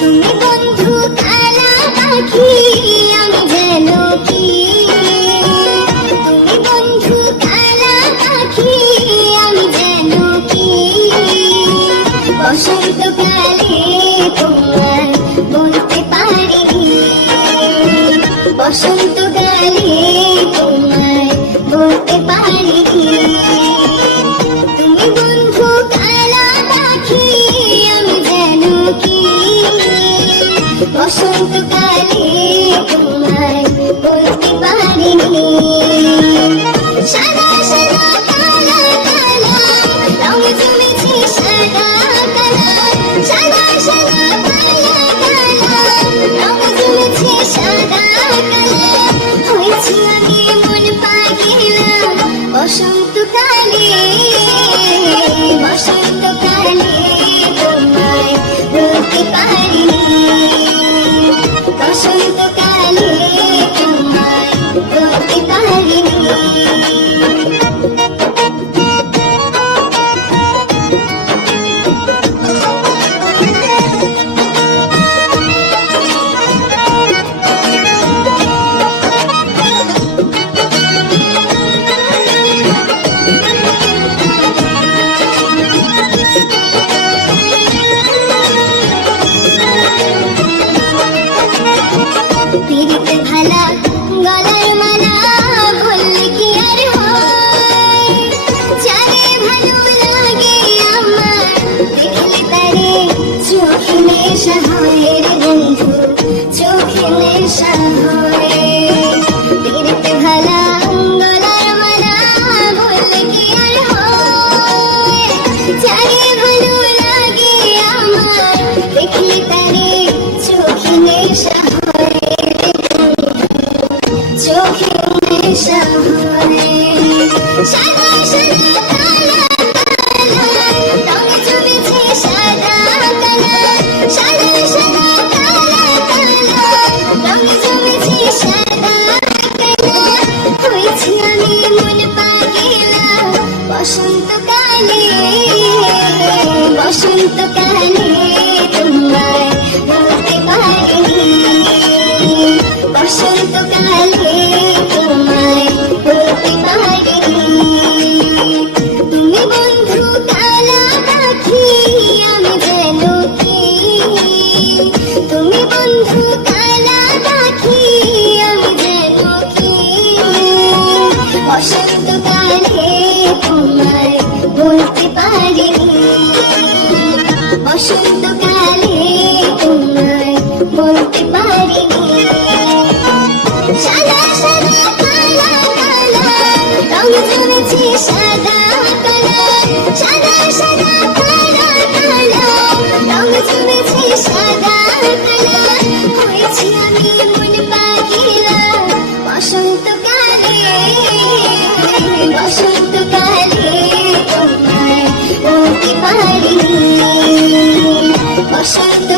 তুমি বন্ধু কালা পাখি আমি যেন কি, তুমি বন্ধু কালা পাখি আমি যেন কি, বসন্তকালে তোমায় বলতে পারিনি, বসন্তকালে তোমায় বলতে পারিনি। তুমি বন্ধু কালা পাখি আমি যেন কি, বসন্তকালে তোমায় বলতে পারিনি। সাদা সাদা কালা কালা রং জমেছে সাদা কালা, সাদা সাদা কালা কালা রং জমেছে সাদা কালা, হয়েছি আমি মন পাগিলা বসন্তকালে, বসন্তকালে তোমায় বলতে পারিনি, বসন্তকালে তোমায় বলতে পারিনি। পিরিতে ভালা গলার মালা বললে কি আর হয়, যারে ভালো লাগে আমার দেখলে তারে চোখে নেশা হয় রে বন্ধু, চোখে নেশা হয়। পিরিতে ভালা গলার মালা বললে কি আর হয়, যারে ভালো লাগে আমার দেখলে তারে চোখে নেশা হয়, চোখে নেশা হয়। সাদা সাদা কালা কালা রং জমেছে সাদা কালা, সাদা সাদা কালা কালা রং জমেছে সাদা কালা, হয়েছি আমি মন পাগিলা বসন্তকালে, বসন্তকালে তোমায় বলতে পারিনি, বসন্তকালে তোমায় বলতে পারিনি। তুমি বন্ধু কালা পাখি আমি যেন কি, তুমি বন্ধু কালা পাখি আমি যেন কি, বসন্তকালে তোমায় বলতে পারিনি, বসন্তকালে তোমায় বলতে পারিনি। সাদা সাদা কালা কালা রং জমেছে সাদা কালা, সাদা সাদা কালা কালা রং জমেছে সাদা কালা, হয়েছি আমি মন পাগিলা বসন্তকালে, বসন্তকালে তোমায় বলতে পারিনি, বসন্ত